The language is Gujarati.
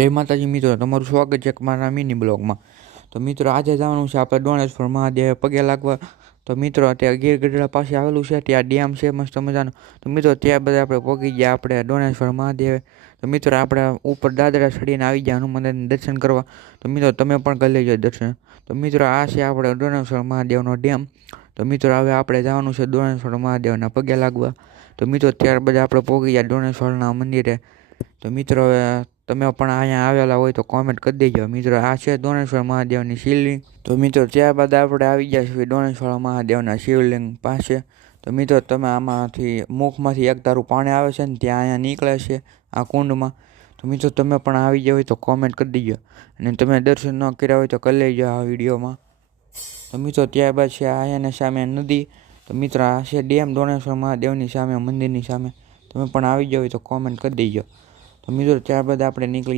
જય માતાજી મિત્રો, તમારું સ્વાગત છે મારા મિની બ્લોગમાં. તો મિત્રો, આજે જવાનું છે આપણે ડોણેશ્વર મહાદેવ પગે લાગવા. તો મિત્રો, અત્યારે ગીર ગઢડા પાસે આવેલું છે, ત્યાં ડેમ છે મસ્ત મજાનો. તો મિત્રો, ત્યાં બધા આપણે પહોંચી ગયા આપણે ડોણેશ્વર મહાદેવ. તો મિત્રો, આપણે ઉપર દાદરા ચડીને આવી ગયા હનુમાનદાસના દર્શન કરવા. તો મિત્રો, તમે પણ કરી લેજો દર્શન. તો મિત્રો, આ છે આપણે ડોણેશ્વર મહાદેવનો ડેમ. તો મિત્રો, હવે આપણે જવાનું છે ડોણેશ્વર મહાદેવના પગે લાગવા. તો મિત્રો, ત્યારબાદ આપણે પહોંચી ગયા ડોણેશ્વરના મંદિરે. તો મિત્રો, હવે તમે પણ અહીંયા આવેલા હોય તો કોમેન્ટ કરી દેજો. મિત્રો, આ છે ડોણેશ્વર મહાદેવની શિવલિંગ. તો મિત્રો, ત્યારબાદ આપણે આવી ગયા છીએ ડોણેશ્વર મહાદેવના શિવલિંગ પાસે. તો મિત્રો, તમે આમાંથી મુખમાંથી એક ધારું પાણી આવે છે ને ત્યાં અહીંયા નીકળે છે આ કુંડમાં. તો મિત્રો, તમે પણ આવી ગયા હોય તો કોમેન્ટ કરી દેજો. અને તમે દર્શન ન કર્યા હોય તો કરી લેજો આ વિડીયોમાં. તો મિત્રો, ત્યારબાદ છે અહીંયાની સામે નદી. તો મિત્રો, આ છે ડેમ ડોણેશ્વર મહાદેવની સામે મંદિરની સામે. તમે પણ આવી ગયા હોય તો કોમેન્ટ કરી દેજો. તો મિત્રો, ત્યારબાદ આપણે નીકળી